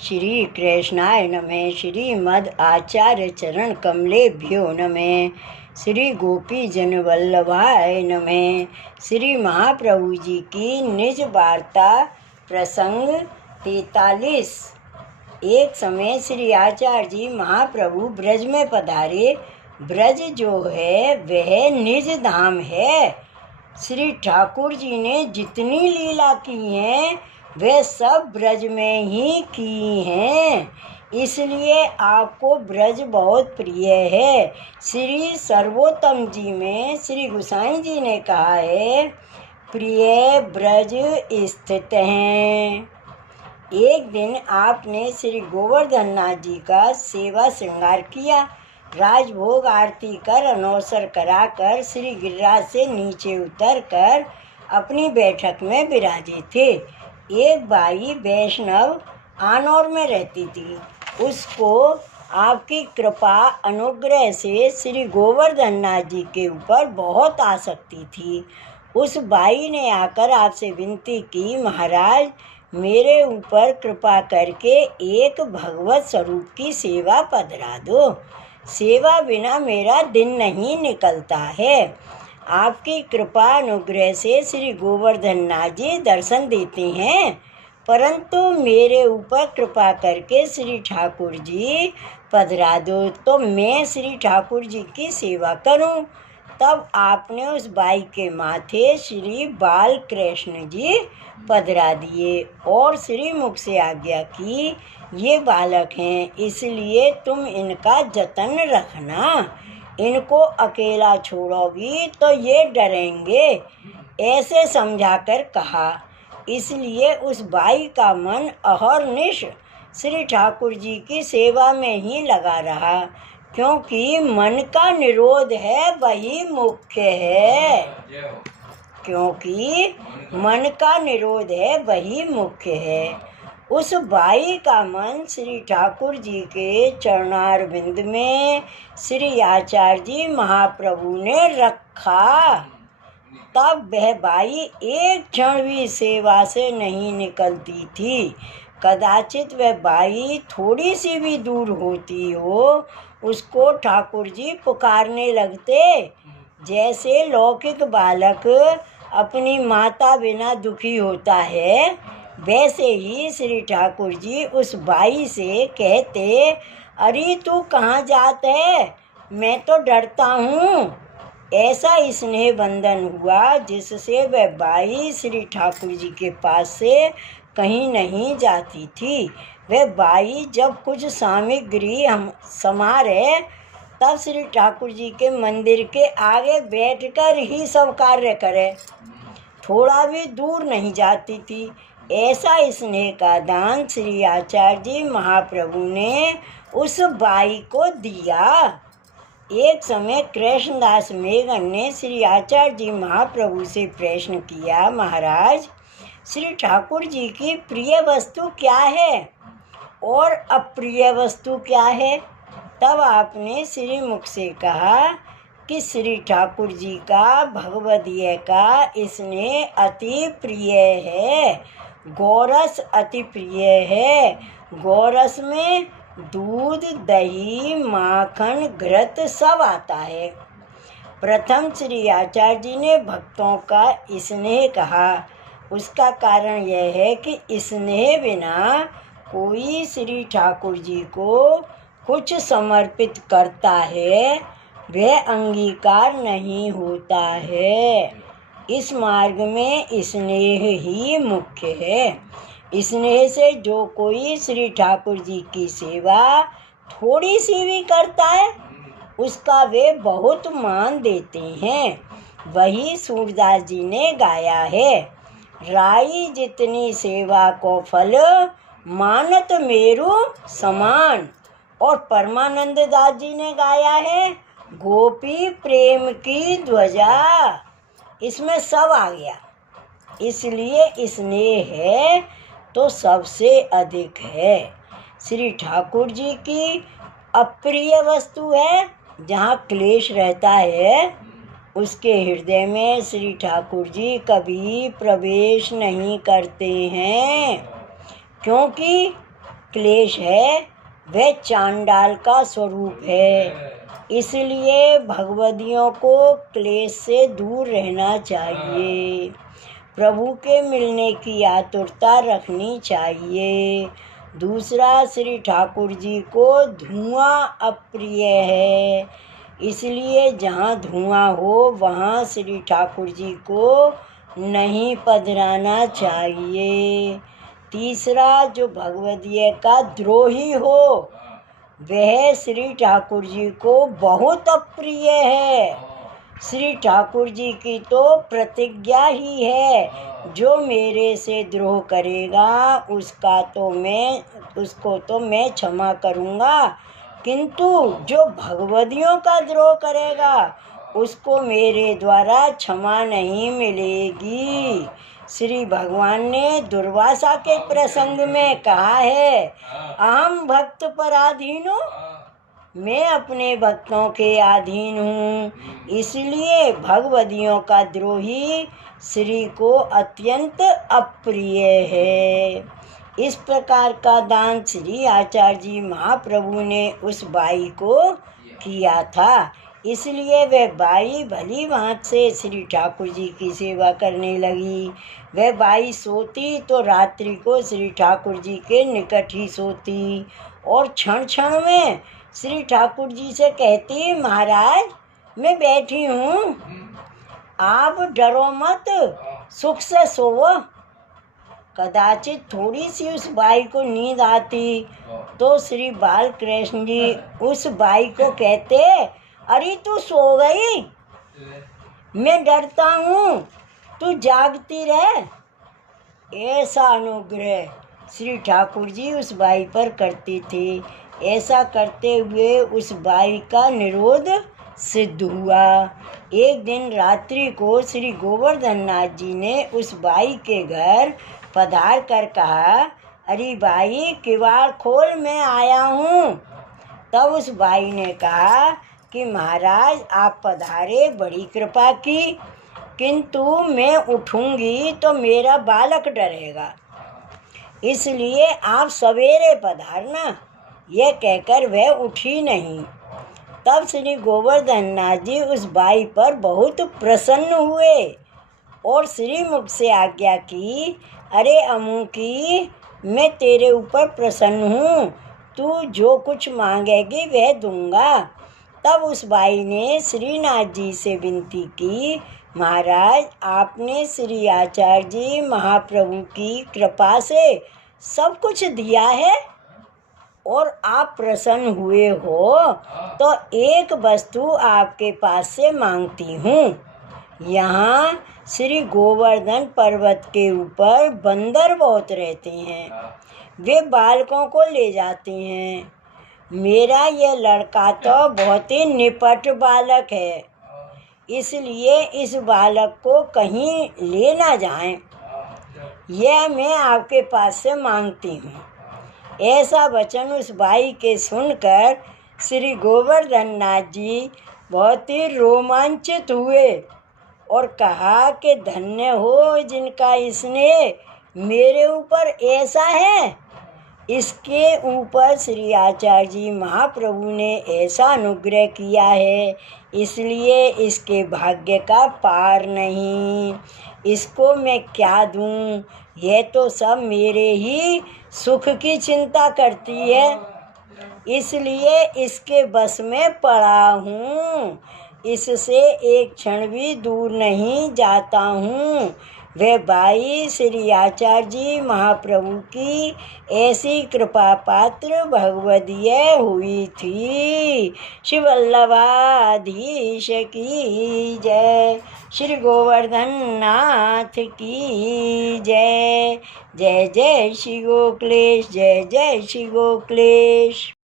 श्री कृष्णाय नमः। श्रीमद् आचार्य चरण कमलेभ्यो नमः। श्री गोपी जन वल्लभाय नमः। श्री महाप्रभु जी की निज वार्ता प्रसंग 43। एक समय श्री आचार्य जी महाप्रभु ब्रज में पधारे। ब्रज जो है वह निज धाम है। श्री ठाकुर जी ने जितनी लीला की हैं वे सब ब्रज में ही की हैं, इसलिए आपको ब्रज बहुत प्रिय है। श्री सर्वोत्तम जी में श्री गोसाई जी ने कहा है, प्रिय ब्रज स्थित हैं। एक दिन आपने श्री गोवर्धन नाथ जी का सेवा श्रृंगार किया। राजभोग आरती कर अनौसर कराकर श्री गिरिराज से नीचे उतरकर अपनी बैठक में विराजे थे। एक बाई वैष्णव आनौर में रहती थी। उसको आपकी कृपा अनुग्रह से श्री गोवर्धन नाथ जी के ऊपर बहुत आसक्ति थी। उस बाई ने आकर आपसे विनती की, महाराज मेरे ऊपर कृपा करके एक भगवत स्वरूप की सेवा पधरा दो। सेवा बिना मेरा दिन नहीं निकलता है। आपकी कृपा अनुग्रह से श्री गोवर्धन नाथ जी दर्शन देते हैं, परंतु मेरे ऊपर कृपा करके श्री ठाकुर जी पधरा दो तो मैं श्री ठाकुर जी की सेवा करूं। तब आपने उस बाई के माथे श्री बाल कृष्ण जी पधरा दिए और श्री मुख से आज्ञा की, ये बालक हैं इसलिए तुम इनका जतन रखना। इनको अकेला छोड़ोगी तो ये डरेंगे, ऐसे समझाकर कहा। इसलिए उस बाई का मन अहर्निश श्री ठाकुर जी की सेवा में ही लगा रहा, क्योंकि मन का निरोध है वही मुख्य है। क्योंकि मन का निरोध है वही मुख्य है। उस बाई का मन श्री ठाकुर जी के चरणारविंद में श्री आचार्य जी महाप्रभु ने रखा। तब वह बाई एक क्षण भी सेवा से नहीं निकलती थी। कदाचित वह बाई थोड़ी सी भी दूर होती हो, उसको ठाकुर जी पुकारने लगते। जैसे लौकिक बालक अपनी माता बिना दुखी होता है, वैसे ही श्री ठाकुर जी उस बाई से कहते, अरे तू कहाँ जात है, मैं तो डरता हूँ। ऐसा स्नेह बंधन हुआ जिससे वह बाई श्री ठाकुर जी के पास से कहीं नहीं जाती थी। वह बाई जब कुछ सामग्री हम समारे तब श्री ठाकुर जी के मंदिर के आगे बैठकर ही सब कार्य करे, थोड़ा भी दूर नहीं जाती थी। ऐसा स्नेह का दान श्री आचार्य जी महाप्रभु ने उस बाई को दिया। एक समय कृष्णदास मेघन ने श्री आचार्य जी महाप्रभु से प्रश्न किया, महाराज श्री ठाकुर जी की प्रिय वस्तु क्या है और अप्रिय वस्तु क्या है? तब आपने श्री मुख से कहा कि श्री ठाकुर जी का भगवदीय का स्नेह अति प्रिय है, गोरस अति प्रिय है। गोरस में दूध, दही, माखन, घृत सब आता है। प्रथम श्री आचार्य जी ने भक्तों का स्नेह कहा। उसका कारण यह है कि स्नेह बिना कोई श्री ठाकुर जी को कुछ समर्पित करता है वह अंगीकार नहीं होता है। इस मार्ग में स्नेह ही मुख्य है। स्नेह से जो कोई श्री ठाकुर जी की सेवा थोड़ी सी भी करता है उसका वे बहुत मान देते हैं। वही सूरदास जी ने गाया है, राई जितनी सेवा को फल मानत मेरु समान। और परमानंद दास जी ने गाया है, गोपी प्रेम की ध्वजा। इसमें सब आ गया। इसलिए स्नेह है तो सबसे अधिक है। श्री ठाकुर जी की अप्रिय वस्तु है, जहाँ क्लेश रहता है उसके हृदय में श्री ठाकुर जी कभी प्रवेश नहीं करते हैं, क्योंकि क्लेश है वह चांडाल का स्वरूप है। इसलिए भगवदियों को क्लेश से दूर रहना चाहिए। प्रभु के मिलने की आतुरता रखनी चाहिए। दूसरा, श्री ठाकुर जी को धुआं अप्रिय है, इसलिए जहाँ धुआं हो वहाँ श्री ठाकुर जी को नहीं पधराना चाहिए। तीसरा, जो भगवदीय का द्रोही हो वह श्री ठाकुर जी को बहुत अप्रिय है। श्री ठाकुर जी की तो प्रतिज्ञा ही है, जो मेरे से द्रोह करेगा उसको तो मैं क्षमा करूँगा, किंतु जो भगवदियों का द्रोह करेगा उसको मेरे द्वारा क्षमा नहीं मिलेगी। श्री भगवान ने दुर्वासा के प्रसंग में कहा है, अहम भक्त पराधीनो, मैं अपने भक्तों के अधीन हूँ। इसलिए भगवदियों का द्रोही श्री को अत्यंत अप्रिय है। इस प्रकार का दान श्री आचार्य जी महाप्रभु ने उस बाई को किया था। इसलिए वह बाई भली भांति से श्री ठाकुर जी की सेवा करने लगी। वह बाई सोती तो रात्रि को श्री ठाकुर जी के निकट ही सोती और क्षण क्षण में श्री ठाकुर जी से कहती, महाराज मैं बैठी हूँ, आप डरो मत, सुख से सोवो। कदाचित थोड़ी सी उस बाई को नींद आती तो श्री बालकृष्ण जी उस बाई को कहते, अरे तू सो गई, मैं डरता हूँ, तू जागती रह। ऐसा अनुग्रह श्री ठाकुर जी उस बाई पर करते थे। ऐसा करते हुए उस बाई का निरोध सिद्ध हुआ। एक दिन रात्रि को श्री गोवर्धन नाथ जी ने उस बाई के घर पधार कर कहा, अरे बाई किवाड़ खोल, मैं आया हूँ। तब उस बाई ने कहा कि महाराज आप पधारे, बड़ी कृपा की, किंतु मैं उठूँगी तो मेरा बालक डरेगा, इसलिए आप सवेरे पधारना। यह कहकर वह उठी नहीं। तब श्री गोवर्धन नाथ जी उस बाई पर बहुत प्रसन्न हुए और श्रीमुख से आज्ञा की, अरे अमुकी, मैं तेरे ऊपर प्रसन्न हूँ, तू जो कुछ मांगेगी वह दूंगा। तब उस बाई ने श्रीनाथ जी से विनती की, महाराज आपने श्री आचार्य जी महाप्रभु की कृपा से सब कुछ दिया है और आप प्रसन्न हुए हो, तो एक वस्तु आपके पास से मांगती हूँ। यहाँ श्री गोवर्धन पर्वत के ऊपर बंदर बहुत रहते हैं, वे बालकों को ले जाते हैं। मेरा यह लड़का तो बहुत ही निपट बालक है, इसलिए इस बालक को कहीं ले ना जाएं, यह मैं आपके पास से मांगती हूँ। ऐसा वचन उस बाई के सुनकर श्री गोवर्धन नाथ जी बहुत ही रोमांचित हुए और कहा कि धन्य हो जिनका स्नेह मेरे ऊपर ऐसा है। इसके ऊपर श्री आचार्य जी महाप्रभु ने ऐसा अनुग्रह किया है, इसलिए इसके भाग्य का पार नहीं। इसको मैं क्या दूं? यह तो सब मेरे ही सुख की चिंता करती है, इसलिए इसके बस में पड़ा हूँ, इससे एक क्षण भी दूर नहीं जाता हूँ। वह बाई श्री आचार्य जी महाप्रभु की ऐसी कृपा पात्र भगवदीय हुई थी। श्री वल्लभाधीश की जय। श्री गोवर्धन नाथ की जय। जय जय श्री गोकुलेश, जय जय श्री गोकुलेश।